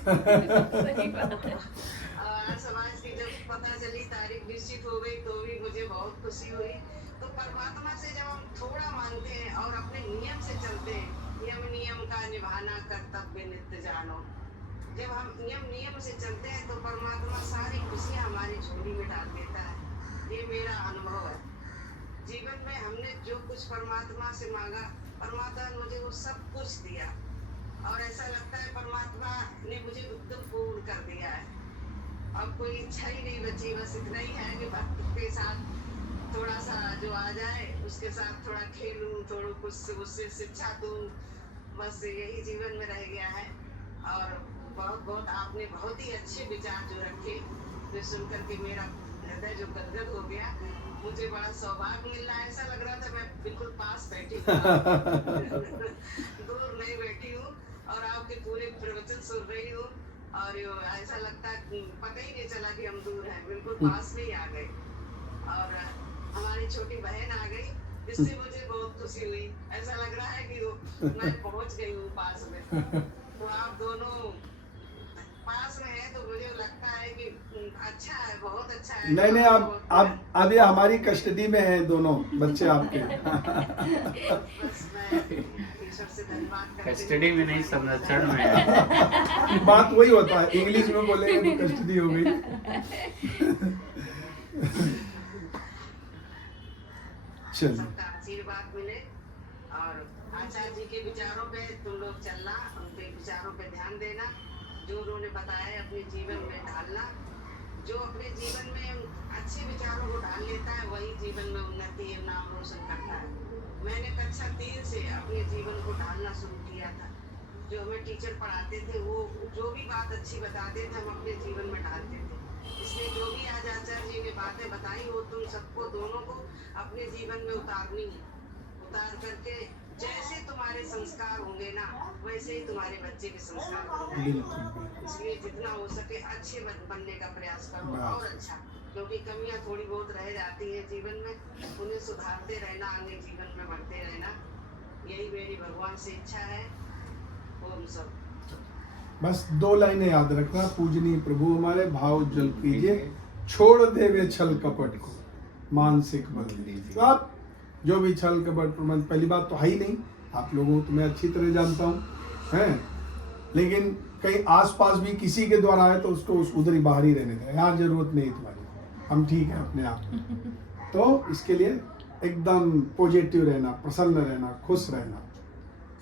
सही बात है। और समाज की जब पता चली, तारीख निश्चित हो गई, तो भी मुझे बहुत खुशी हुई। तो परमात्मा से जब हम थोड़ा मानते हैं और अपने नियम से चलते हैं, नियम का निभाना कर्तव्य नित्य जानो, जब हम नियम से चलते हैं तो परमात्मा सारी खुशियाँ हमारी झोली में डाल देता है। ये मेरा अनुभव है। जीवन में हमने जो कुछ परमात्मा से मांगा, परमात्मा ने मुझे वो सब कुछ दिया और ऐसा लगता है परमात्मा ने मुझे एकदम पूर्ण कर दिया है। अब कोई इच्छा ही नहीं बची, बस इतना ही है कि भक्त के साथ थोड़ा सा जो आ जाए उसके साथ थोड़ा खेलूं, थोड़ा कुछ उससे शिक्षा दूं, बस यही जीवन में रह गया है। और बहुत आपने बहुत ही अच्छे विचार जो रखे, जो सुनकर के मेरा हृदय जो गदगद हो गया। मुझे बड़ा सौभाग्य मिल रहा है। ऐसा लग रहा था मैं बिल्कुल पास बैठी हूँ दूर नहीं बैठी हूँ और आपके पूरे प्रवचन सुन रही हूँ और ऐसा लगता है पता ही नहीं चला कि हम दूर हैं, बिल्कुल पास में ही आ गए। और हमारी छोटी बहन आ गई, जिससे मुझे बहुत खुशी हुई। ऐसा लग रहा है कि मैं पहुँच गई हूँ पास में। तो आप दोनों पास में है तो मुझे लगता है कि अच्छा है, बहुत अच्छा है। नहीं अब ये हमारी कस्टडी में है दोनों बच्चे आपके। बस मैं ईश्वर से धन्यवाद करती हूँ। कस्टडी में नहीं, संरक्षण में है। बात वही होता है, इंग्लिश में बोलेंगे तो कस्टडी हो गई। चलिए, सबका आशीर्वाद मिले और आचार्य जी के विचारों पे तुम लोग चलना, उनके विचारों पे ध्यान देना, जो उन्होंने बताया अपने जीवन में ढालना। जो अपने जीवन में अच्छे विचारों को ढाल लेता है वही जीवन में उन्नति और नाम रोशन करता है। मैंने कक्षा 3 से अपने जीवन को ढालना शुरू किया था। जो हमें टीचर पढ़ाते थे वो जो भी बात अच्छी बताते थे हम अपने जीवन में ढालते थे। इसलिए जो भी आज आचार्य जी ने बातें बताई वो तुम सबको दोनों को अपने जीवन में उतारनी है। उतार करके जैसे तुम्हारे संस्कार होंगे ना, वैसे ही तुम्हारे बच्चे के संस्कार होंगे। इसलिए जितना हो सके अच्छे बनने का प्रयास करो और अच्छा, क्योंकि कमियां थोड़ी बहुत रह जाती हैं जीवन में, उन्हें सुधारते रहना, आगे जीवन में बढ़ते रहना, यही मेरी भगवान से इच्छा है। ओम सब। बस 2 लाइनें याद रखना। पूजनीय प्रभु हमारे, भाव जल कीजिए, छोड़ देवे छल कपट को, मानसिक बल दीजिए। तो आप जो भी छल कपट प्रबंध, पहली बात तो है ही नहीं, आप लोगों को मैं अच्छी तरह जानता हूँ, हैं, लेकिन कहीं आसपास भी किसी के द्वारा आए तो उसको उधर ही बाहर ही रहने दें। यहाँ जरूरत नहीं तुम्हारी, हम ठीक है अपने आप। तो इसके लिए एकदम पॉजिटिव रहना, प्रसन्न रहना, खुश रहना,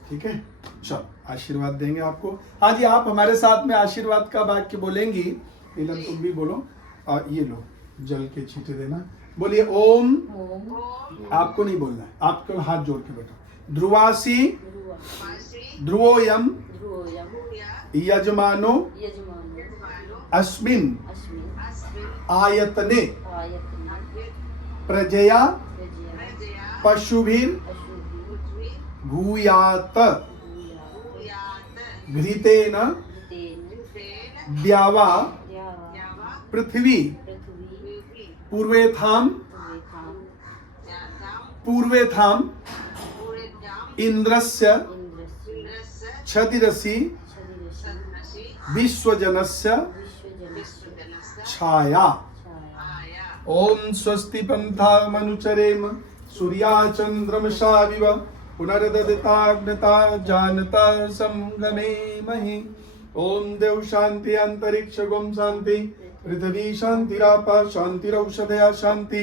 ठीक है। चलो आशीर्वाद देंगे आपको। हाँ जी, आप हमारे साथ में आशीर्वाद का वाक्य बोलेंगी। नीलम तुम भी बोलो। ये लो जल के छींटे देना। बोलिए ओम। आपको नहीं बोलना है, आप केवल हाथ जोड़ के बैठो। ध्रुवासी ध्रुवोयम यजमानो अस्मिन आयतने प्रजया पशुभिर पशुभिः भूयात भूयात् घृतेन तेन तेन द्यावा द्यावा द्यावा पृथ्वी पृथ्वी पृथ्वी पूर्वेथाम पूर्वेथां पूर्वेथाम पूर्वेद्याम् इंद्रस्य इन्द्रस्य इन्द्रस्य छदिरसि छदिरसि सदनसि विश्वजनस्य विश्वजनस्य विश्वजनस्य छाया। छाया आया। ओम स्वस्ति पंथा मनुचरेम सूर्या चंद्रमशाविव पुनर्ददिताग्नता जानता संगमे महि। ओम देव शांति अंतरिक्ष गोम शांति पृथ्वी शांतिरापा शांतिरौषधया शांति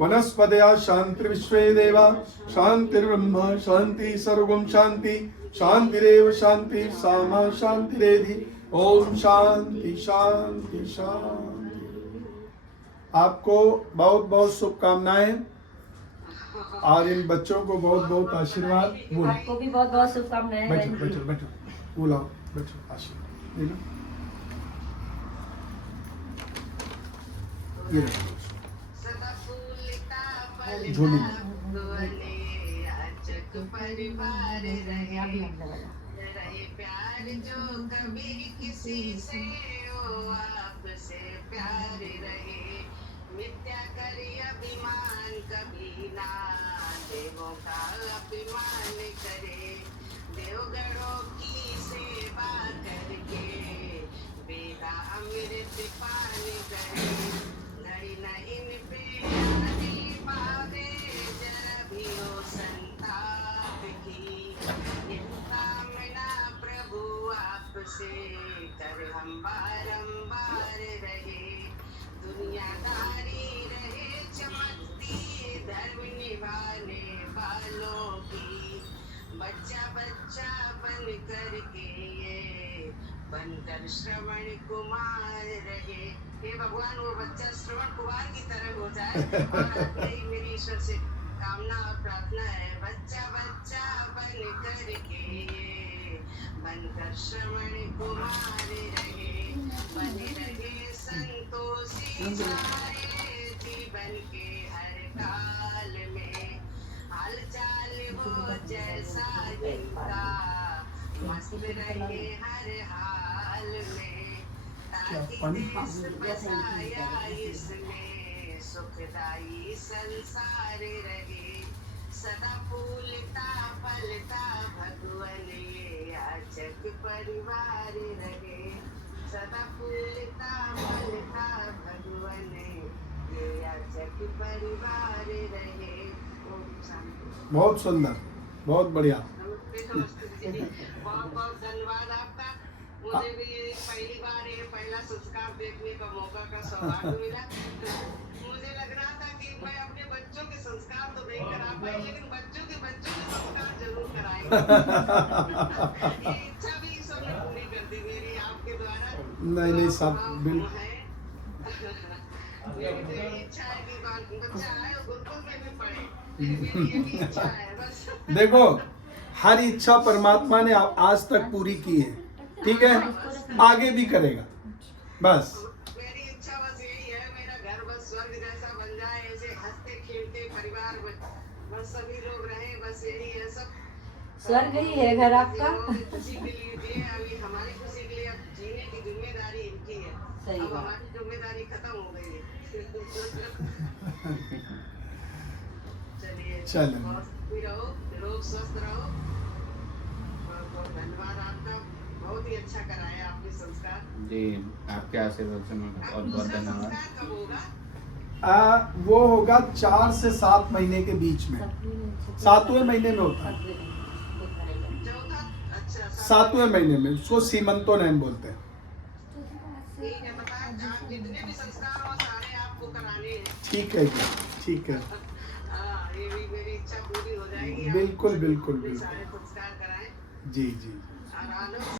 वनस्पतया शांति विश्वे देवा शांतिर्ब्रह्म शांति सर्वगुण शांति शांतिरेव शांति सामा शांतिरेधि। ओम शांति शांति शांति। आपको बहुत बहुत शुभकामनाएं और इन बच्चों को बहुत बहुत आशीर्वाद। बोलो, आपको भी बहुत बहुत शुभकामनाएं। बैठो बैठो बैठो, बुलाओ बैठो, आशीर्वाद ले लो। ये रखो। सदा झोली फूलता में। फुलने अचक परिवार यहाँ भी रहे। हम लगा। रहे प्यार जो कभी किसी से ओ आपसे प्यार रहे। मिथ्या करी अभिमान कभी ना देवों का अभिमान करे। देवगणों की सेवा करके बेटा अमृत पान करे। घड़ी न इन पे आने पावे जरा भी हो संताप की। ये कामना प्रभु आपसे कर हम बारंबार रहे। दुनियादारी रहे चमकती धर्म निभाने वालों की। बच्चा बच्चा बन कर के ये बनकर श्रवण कुमार रहे। हे भगवान वो बच्चा श्रवण कुमार की तरह हो जाए। और यही मेरी ईश्वर से कामना और प्रार्थना है। बच्चा बच्चा बन कर के ये बनकर श्रवण कुमार रहे। बने रहे संतोषी सारे जीवन के हर काल में। हाल चाल हो जैसा इनका मस्त रहे हर हाल में। ताकि देश बसाया इसमें सुखदाई संसार रहे। सदा फूलता फलता भगवन ये अचक परिवार रहे। सदा फूलता फलता भगवन ये अचक परिवार रहे। ओम शांति। बहुत सुंदर, बहुत बढ़िया। बहुत बहुत धन्यवाद आपका। मुझे भी ये पहली बार ये पहला संस्कार देखने का मौका का सौभाग्य मिला। मुझे लग रहा था कि मैं अपने बच्चों के संस्कार तो नहीं करा पाई, लेकिन बच्चों के संस्कार जरूर कराएंगे। ये इच्छा भी ईश्वर ने पूरी कर दी मेरी आपके द्वारा। नहीं नहीं सब बिल्कुल। मेरी तो यही इच्छा है कि बच्चा आए और गुरुकुल में भी पढ़े। मेरी यही इच्छा है बस। देखो, हर इच्छा परमात्मा ने आज तक पूरी की है, ठीक है, आगे भी करेगा। बस मेरी इच्छा बस यही है, मेरा घर बस स्वर्ग जैसा बन जाए। ऐसे हंसते खेलते परिवार बस सभी लोग रहे, बस यही है। सब स्वर्ग ही है घर आपका। खुशी के लिए दिए। अभी हमारी खुशी के लिए अब जीने की जिम्मेदारी इनकी है। सही अब बात। हमारी जिम्मेदारी खत्म हो गई है। चलिए, चलो। भी रहो, लोग स्वस्थ रहो। बहुत बहुत धन्यवाद आपका। बहुत ही अच्छा कराया आपने संस्कार। जी, आपके आशीर्वाद से मैं बहुत बहुत दूसरा धन्यवाद। संस्कार कब होगा? वो होगा 4 से 7 महीने के बीच में। 7वें महीने में होता है, चौथा? अच्छा, 7वें महीने में। उसको सीमंतोनयन बोलते हैं। ठीक है, बता आप जितने भी संस्कार हो सारे आपको कराने हैं। ठीक है जी, ठीक है, हाँ, ये भी मेरी इच्छा पूरी हो जाएगी। आप बिल्कुल बिल्कुल भी बिल्कुल। सारे संस्कार कराएं। जी जी। और आलोक